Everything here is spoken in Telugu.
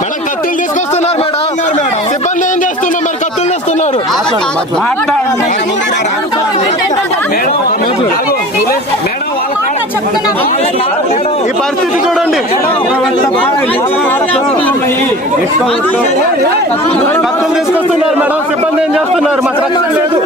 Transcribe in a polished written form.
మేడం కత్తులు తీసుకొస్తున్నారు మేడం. సిబ్బంది ఏం చేస్తున్నారు మరి? కత్తులు తెస్తున్నారు. ఈ పరిస్థితి చూడండి. కత్తులు తీసుకొస్తున్నారు మేడం. సిబ్బంది ఏం చేస్తున్నారు? మాకు రక్షణ లేదు.